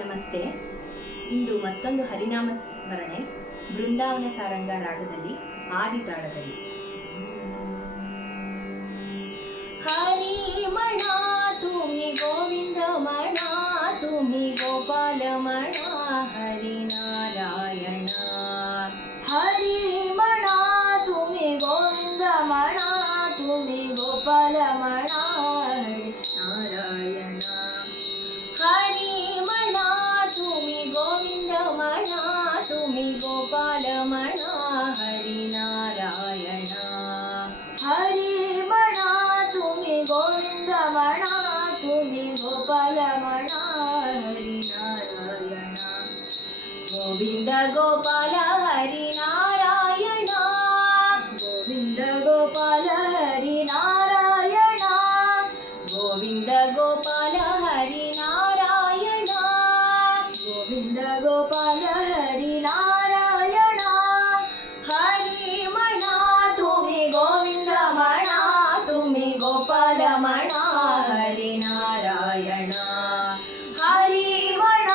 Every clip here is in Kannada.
ನಮಸ್ತೆ. ಇಂದು ಮತ್ತೊಂದು ಹರಿನಾಮ ಸ್ಮರಣೆ ಬೃಂದಾವನ ಸಾರಂಗ ರಾಗದಲ್ಲಿ ಆದಿತಾಳದಲ್ಲಿ. ಹರಿಮಣ ತುಮಿ ಗೋವಿಂದ ಮಣ ತುಮಿ ಗೋಪಾಲ ಮಣ ಹರಿನಾರಾಯಣ. ಹರಿಮಣ ತುಮಿ ಗೋವಿಂದ ಮಣ ತುಮಿ ಗೋಪಾಲ ಮಣ ಹರಿನಾರಾಯಣ. ಹರಿಮಣ ತುಮಿ ಗೋವಿಂದ ಮಣ ತುಮಿ ಗೋಪಾಲ ಮಣ ಹರಿನಾರಾಯಣ. ಹರಿಮಣ ತುಮಿ ಗೋವಿಂದ ಮಣ ತುಮಿ ಗೋಪಾಲ ಮಣ ಹರಿನಾರಾಯಣ. ಗೋವಿಂದ ಗೋಪಾಲ ಹರಿನಾರಾಯಣ. ಗೋವಿಂದ ಗೋಪಾಲ ಹರಿನಾರಾಯಣ. ಗೋವಿಂದ ಗೋಪಾಲ ಹರಿನಾರಾಯಣ. ಗೋವಿಂದ ಗೋಪಾಲ ಹರಿನಾರಾಯಣ. ಹರಿಮಣ ತುಮಿ ಗೋವಿಂದ ಮಣ ತುಮಿ ಗೋಪಾಲ ಮಣ ಹರಿನಾರಾಯಣ. ಹರಿಮಣ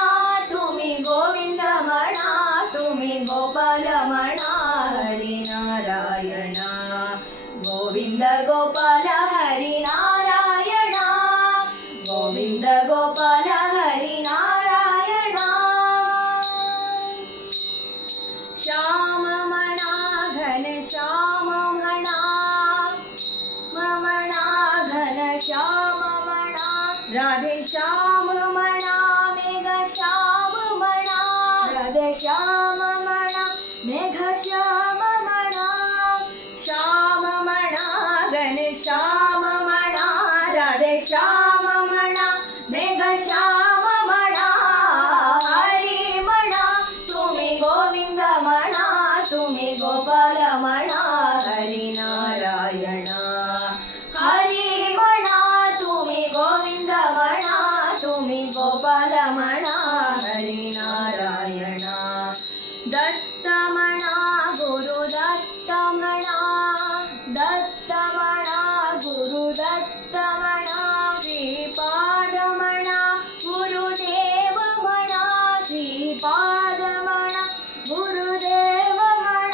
ತುಮಿ ಗೋವಿಂದ ಮಣ ತುಮಿ ಗೋಪಾಲ ಮಣ ಹರಿನಾರಾಯಣ. ಗೋವಿಂದ ಗೋಪಾಲ ಹರಿನಾರಾಯಣ. ಗೋವಿಂದ ಗೋಪಾಲ ಹರಿನಾರಾಯಣ. ಶ್ಯಾಮ ಮಣ ಘನ ಶ್ಯಾಮ ಮಣ ಮಮಣ ಘನ ಶ್ಯಾಮ ಮಣ ರಾಧೆ ಶ್ಯಾಮ ಮಣ ಮೇಘ ಶ್ಯಾಮ ಮಣ ರಾಧೆ ಶ್ಯಾಮ ಮಣ ಮೇಘ ಶ್ಯಾಮ ಮಣ. ಶ್ಯಾಮ ಮಣ ಘನ ಶ್ಯಾಮ ಮಣ ರಾಧೆ ಶ್ಯಾಮ ಮಣ ಮೇಘ ಶ್ಯಾಮ ಮಣ. ಹರಿಮಣ ತುಮಿ ಗೋವಿಂದ ಮಣ ತುಮಿ ಗೋಪಾಲ ಮಣ ಹರಿನಾರಾಯಣ. ಹರಿಮಣ ತುಮಿ ಗೋವಿಂದ ಮಣ ತುಮಿ ಗೋಪಾಲ ಮಣ ಹರಿನಾರಾಯಣ. ದತ್ತಮಣ ಗುರು ದತ್ತಮಣ ದತ್ತಮಣ ಗುರು ದತ್ತಮಣ. ಶ್ರೀಪಾದಮಣ ಗುರುದೇವ ಮಣ ಶ್ರೀಪಾದಮಣ ಗುರುದೇವ ಮಣ.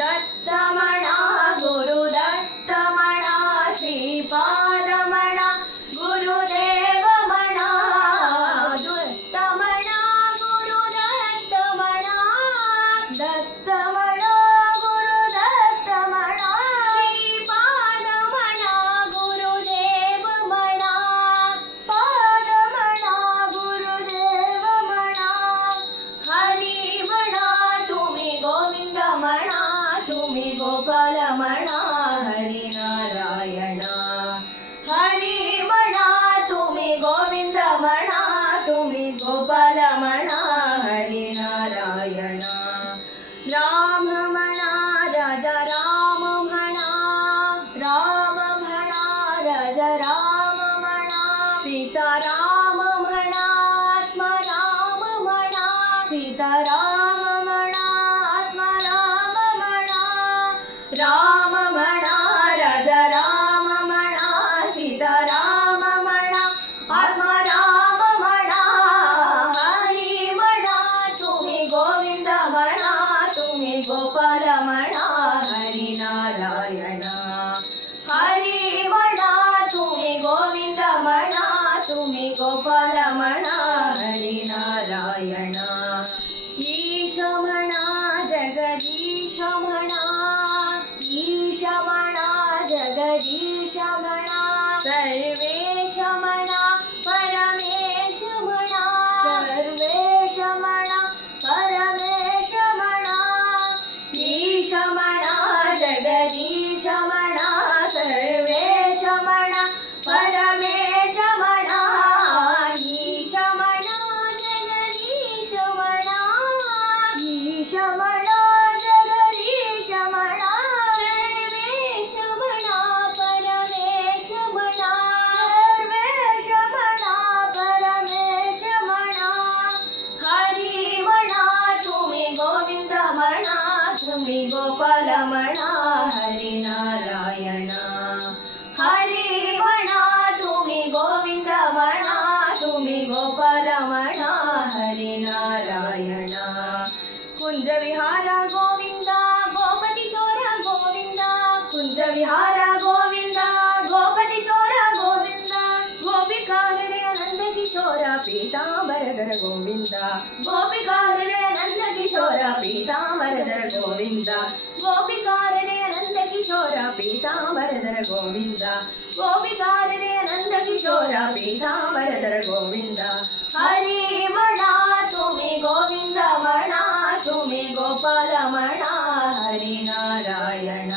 ದತ್ತಮಣ ಗುರು ದತ್ತಮಣ ಶ್ರೀಪಾದಮಣ ಗುರುದೇವ ಮಣ. ದತ್ತಮಣ ಗುರು ದತ್ತಮಣ ದತ್ತಮಣ ಗುರು ದತ್ತಮಣ. ಶ್ರೀಪಾದಮಣ ಗುರುದೇವ ಮಣ. ಪಾದಮಣ ಗುರುದೇವ ಮಣ. ಹರಿಮಣ ತುಮಿ ಗೋವಿಂದ ಮಣ ತುಮಿ ಗೋಪಾಲ ಮಣ ಹರಿನಾರಾಯಣ. ಹರಿಮಣ ತುಮಿ ಗೋವಿಂದ ಮಣ ತುಮಿ ಗೋಪಾಲ ಮಣ ಹರಿನಾರಾಯಣ. ರಾಮ ಮಣ ರಾಜ ರಾಮ ಮಣ ರಾಮ ಮಣ ರಾಜ ರಾಮ ಮಣ. ಸೀತಾರಾಮ ಮಣ ಆತ್ಮ ರಾಮ ಮಣ. ಸೀತಾರಾಮ ಮಣ ಆತ್ಮ ರಾಮ ಮಣ. ರಾಮ ಮಣ ರಾಜ ರಾಮ ಮಣ ಸೀತಾರಾಮ ಮಣ ಆತ್ಮ ರಾಮ ಮಣ. ಹರಿಮಣ ತುಮಿ ಗೋವಿಂದ ಮಣ ತುಮಿ ಗೋಪಾಲ ಮಣ ಹರಿನಾರಾಯಣ. ಹರಿಮಣ ತುಮಿ ಗೋವಿಂದ ಮಣ ತುಮಿ ಗೋಪಾಲ ಮಣ ಹರಿನಾರಾಯಣ. ಈಶಮಣ ಜಗದೀಶ ಮಣ ಈಶ ಮಣ ಜಗದೀಶ ಮಣ. ಸರ್ವೇಶ ಮಣ ಪರಮೇಶ ಮಣ. ಸರ್ವೇಶ ಮಣ ಪರಮೇಶ ಮಣ. ಈಶ ಮಣ ಜಗದೀಶ ಮಣ ಸರ್ವೇಶ ಮಣ ಪರಮೇಶ ಮಣ. ಈಶ ಮಣ ಜಗದೀಶ ಮಣ. ಈಶ ಮಣ ಜಗದೀಶ ಮಣ. ಸರ್ವೇಶ ಮಣ ಪರಮೇಶ ಮಣ. ಸರ್ವೇಶ ಮಣ ಪರಮೇಶ ಮಣ. ಹರಿಮಣ ತುಮಿ ಗೋವಿಂದ ಮಣ ತುಮಿ ಗೋಪಾಲ ಮಣ ಹರಿನಾರಾಯಣ. ಹರಿಮಣ ತುಮಿ ಗೋವಿಂದ ಮಣ ತುಮಿ ಗೋಪಾಲ ಮಣ ಹರಿನಾರಾಯಣ ಕುಂಜ ವಿಹಾರ ಗೋವಿಂದ ಗೋಪತಿ ಚೋರ ಗೋವಿಂದ ಕುಂಜ ವಿಹಾರ ಗೋವಿಂದ ಗೋಪತಿ ಚೋರ ಗೋವಿಂದ ಗೋಪಿಕಾರರೆಯ ನಂದ ಕಿಶೋರ ಪೀತಾಂಬರಧರ ಗೋವಿಂದ ಗೋಪಿಕಾರರೆಯ ನಂದ ಕಿಶೋರ ಪೀತಾಂಬರಧರ ಗೋವಿಂದ ಗೋಪಿಕಾರರೆಯ ನಂದ ಕಿಶೋರ ಪೀತಾಂಬರಧರ ಗೋವಿಂದ ಗೋಪಿಕಾರರೆಯ ನಂದ ಕಿಶೋರ ಪೀತಾಂಬರಧರ ಗೋವಿಂದ ಹರಿಮಣ ತುಮಿ ಗೋವಿಂದ ಮಣ ತುಮಿ ಗೋಪಾಲ ಮಣ ಹರಿನಾರಾಯಣ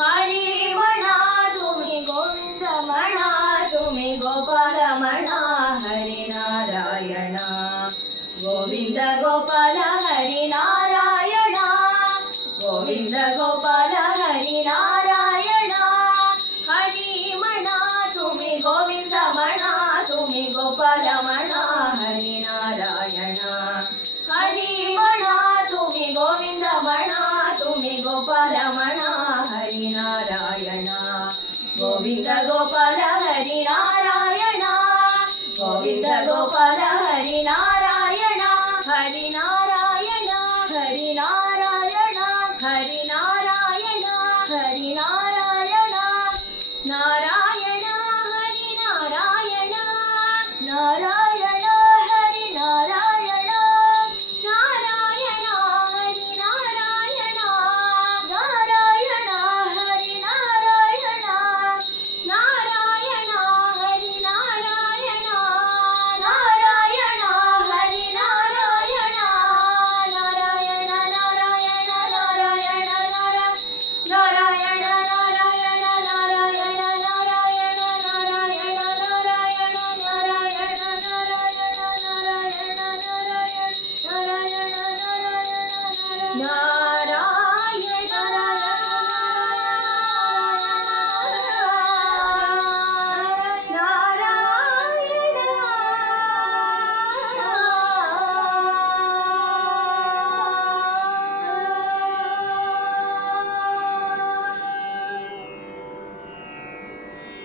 ಹರಿಮಣ ತುಮಿ ಗೋವಿಂದ ಮಣ ತುಮಿ ಗೋಪಾಲ ಮಣ ಹರಿನಾರಾಯಣ ಗೋವಿಂದ ಗೋಪಾಲ ಹರಿನಾರಾಯಣ ಗೋವಿಂದ ಗೋಪಾಲ ಹರಿನಾರಾಯಣ ಹರಿಮಣ ತುಮಿ ಗೋವಿಂದ ಮಣ ತುಮಿ ಗೋಪಾಲ ಮಣ ಹರಿನಾರಾಯಣ ಹರಿಮಣ ತುಮಿ ಗೋವಿಂದ ಮಣ ತುಮಿ ಗೋಪಾಲ ಮಣ ಹರಿನಾರಾಯಣ ಗೋವಿಂದ ಗೋಪಾಲ ಹರಿನಾರಾಯಣ ಗೋವಿಂದ ಗೋಪಾಲ ಹರಿನಾರಾಯಣ ಹರಿ